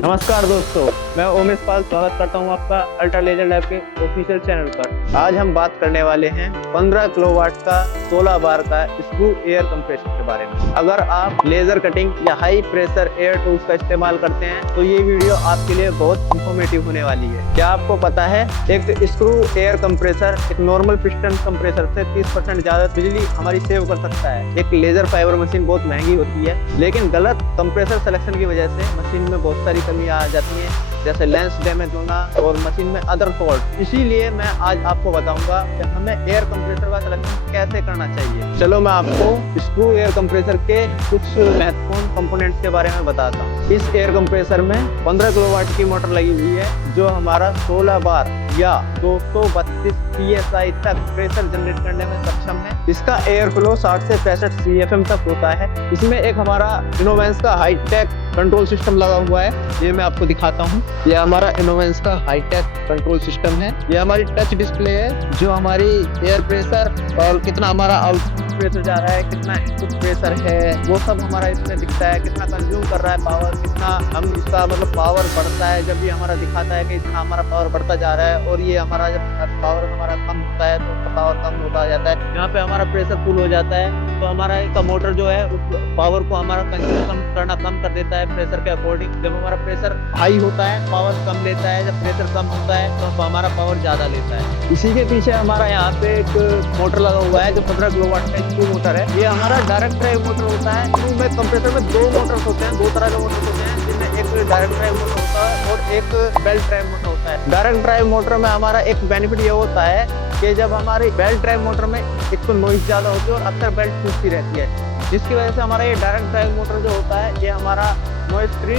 नमस्कार दोस्तों, मैं ओमेश पाल स्वागत करता हूं आपका अल्ट्रा लेजर लैब के ऑफिशियल चैनल पर। आज हम बात करने वाले हैं 15 किलोवाट का 16 बार का स्क्रू एयर कंप्रेसर के बारे में। अगर आप लेजर कटिंग या हाई प्रेशर एयर टूल्स का इस्तेमाल करते हैं तो ये वीडियो आपके लिए बहुत इंफॉर्मेटिव होने वाली है। क्या आपको पता है एक स्क्रू एयर कंप्रेसर एक नॉर्मल पिस्टन कंप्रेसर से 30% ज्यादा बिजली हमारी सेव कर सकता है। एक लेजर फाइबर मशीन बहुत महंगी होती है, लेकिन गलत कंप्रेसर सिलेक्शन की वजह से मशीन में बहुत सारी कमियां आ जाती हैं, जैसे लेंस डैमेज होना और मशीन में अदर फॉल्ट। इसीलिए मैं आज आपको बताऊंगा कि हमें एयर कंप्रेसर का सिलेक्शन कैसे करना चाहिए। चलो मैं आपको स्क्रू एयर कंप्रेसर के कुछ महत्वपूर्ण कंपोनेंट्स के बारे में बताता हूँ। इस एयर कंप्रेसर में 15 किलोवाट की मोटर लगी हुई है, जो हमारा 16 बार या 232 psi तक प्रेशर जनरेट करने में सक्षम है। इसका एयर फ्लो 60 से 65 CFM तक होता है। इसमें एक हमारा इनोवेंस का हाईटेक कंट्रोल सिस्टम लगा हुआ है, ये मैं आपको दिखाता हूँ। ये हमारा इनोवेंस का हाईटेक कंट्रोल सिस्टम है। ये हमारी टच डिस्प्ले है, जो हमारी एयर प्रेशर और कितना हमारा आउटपुट प्रेशर जा रहा है, कितना इनपुट प्रेशर है, वो सब हमारा इसमें दिखता है। कितना कंज्यूम कर रहा है पावर, कितना हम इसका मतलब पावर बढ़ता है, जब ये हमारा दिखाता है कि इतना हमारा पावर बढ़ता जा रहा है। और ये हमारा जब पावर हमारा कम होता है तो पावर कम होता जाता है। यहाँ पे हमारा प्रेशर फुल हो जाता है तो हमारा इसका मोटर जो है उस पावर को हमारा कंज्यूम करना कम कर देता है प्रेशर के अकॉर्डिंग। जब हमारा प्रेशर हाई होता है पावर कम लेता है, जब प्रेशर कम होता है तो हमारा पावर ज्यादा लेता है। इसी के पीछे हमारा यहाँ पे एक मोटर लगा हुआ है जो 15 किलोवाट का स्क्रू मोटर है। ये हमारा डायरेक्ट ड्राइव मोटर होता है। स्क्रू में कंप्रेसर में दो मोटर्स होते हैं, दो तरह के मोटर होते हैं, जिनमें एक डायरेक्ट ड्राइव मोटर होता है और एक बेल्ट ड्राइव मोटर होता है। डायरेक्ट ड्राइव मोटर में हमारा एक बेनिफिट ये होता है कि जब हमारी बेल्ट ड्राइव मोटर में एक तो नॉइज ज्यादा होती है और अक्सर बेल्ट टूटती रहती है, जिसकी वजह से हमारा ये डायरेक्ट ड्राइव मोटर जो होता है ये हमारा नॉइज फ्री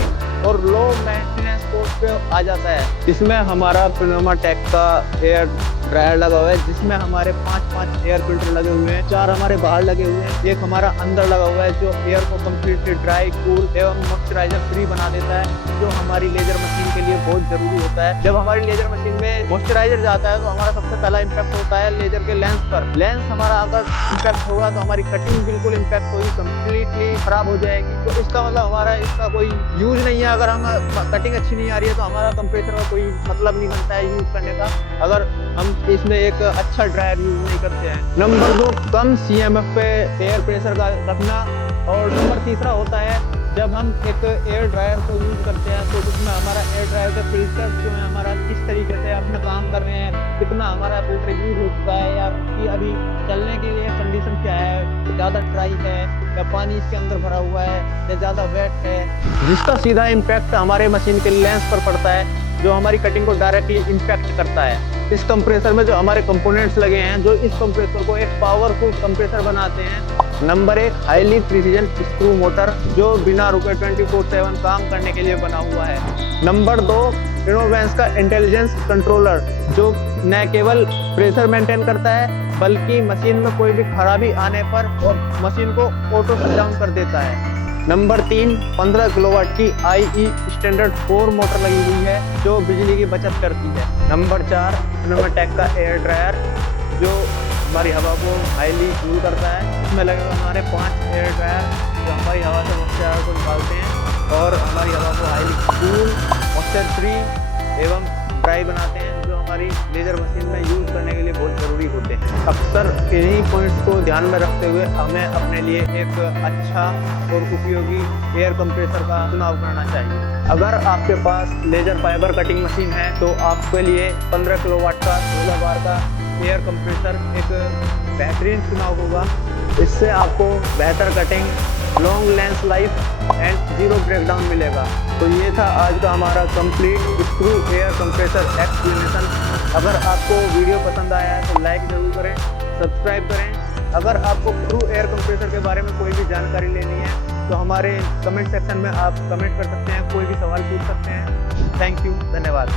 और लो मेंटेनेंस कॉस्ट पे आ जाता है। इसमें हमारा प्नेमाटेक का एयर ड्रायर लगा हुआ है, जिसमें हमारे 5 एयर फिल्टर लगे हुए हैं। 4 हमारे बाहर लगे हुए हैं, एक हमारा अंदर लगा हुआ है जो एयर को कम्प्लीटली ड्राई, कूल एवं मॉइस्चराइजर फ्री बना देता है, जो हमारी लेजर मशीन के लिए बहुत जरूरी होता है। जब हमारी लेजर मशीन में मॉइस्चराइजर जाता है तो हमारा सबसे पहला इम्पैक्ट होता है लेजर के लेंस पर। लेंस हमारा अगर इम्पैक्ट होगा तो हमारी कटिंग बिल्कुल इम्पैक्ट होगी, कम्प्लीटली खराब हो जाएगी। तो इसका मतलब हमारा इसका कोई यूज नहीं है। अगर हम कटिंग अच्छी नहीं आ रही है तो हमारा कंप्रेसर का कोई मतलब नहीं बनता है यूज करने का, अगर हम इसमें एक अच्छा ड्रायर यूज नहीं करते हैं। नंबर 2, कम CMF पे एयर प्रेशर का रखना। और नंबर 3 होता है जब हम एक एयर ड्रायर को यूज करते हैं तो उसमें हमारा एयर ड्रायर का फिल्टर जो है हमारा किस तरीके से अपना काम कर रहे हैं, कितना हमारा फिल्टर यूज हो चुका है, या कि अभी चलने के लिए कंडीशन क्या है, ज़्यादा ड्राई है या पानी इसके अंदर भरा हुआ है या ज़्यादा वेट है, जिसका सीधा इम्पैक्ट हमारे मशीन के लेंस पर पड़ता है, जो हमारी कटिंग को डायरेक्टली इम्पैक्ट करता है। इस कंप्रेसर में जो हमारे कंपोनेंट्स लगे हैं जो इस कंप्रेसर को एक पावरफुल कंप्रेसर बनाते हैं। Number 1, highly precision screw motor, जो बिना रुके 24/7 काम करने के लिए बना हुआ है। नंबर 2, इनोवेंस का इंटेलिजेंस कंट्रोलर, जो न केवल प्रेशर मेंटेन करता है बल्कि मशीन में कोई भी खराबी आने पर और मशीन को ऑटो शट डाउन कर देता है। नंबर 3, 15 किलोवाट की IE स्टैंडर्ड 4 मोटर लगी हुई है, जो बिजली की बचत करती है। नंबर 4, प्नेमाटेक का एयर ड्रायर, जो हमारी हवा को हाईली कूल करता है। इसमें लगे हुए हमारे 5 एयर ड्रायर, जो हमारी हवा से मॉइस्चर को निकालते हैं और हमारी हवा को हाईली कूल, मॉइस्चर फ्री एवं ड्राई बनाते हैं, जो हमारी लेजर मशीन में यूज करने के लिए बहुत ज़रूरी होते हैं। अक्सर इन्हीं पॉइंट्स को ध्यान में रखते हुए हमें अपने लिए एक अच्छा और उपयोगी एयर कंप्रेसर का चुनाव करना चाहिए। अगर आपके पास लेजर फाइबर कटिंग मशीन है तो आपके लिए 15 किलोवाट का 16 बार का एयर कंप्रेसर एक बेहतरीन चुनाव होगा। इससे आपको बेहतर cutting, long lens life and 0 breakdown मिलेगा। तो ये था आज का हमारा complete screw air compressor explanation. अगर आपको वीडियो पसंद आया है तो लाइक जरूर करें, सब्सक्राइब करें। अगर आपको स्क्रू एयर कंप्रेसर के बारे में कोई भी जानकारी लेनी है तो हमारे कमेंट सेक्शन में आप कमेंट कर सकते हैं, कोई भी सवाल पूछ सकते हैं। थैंक यू, धन्यवाद।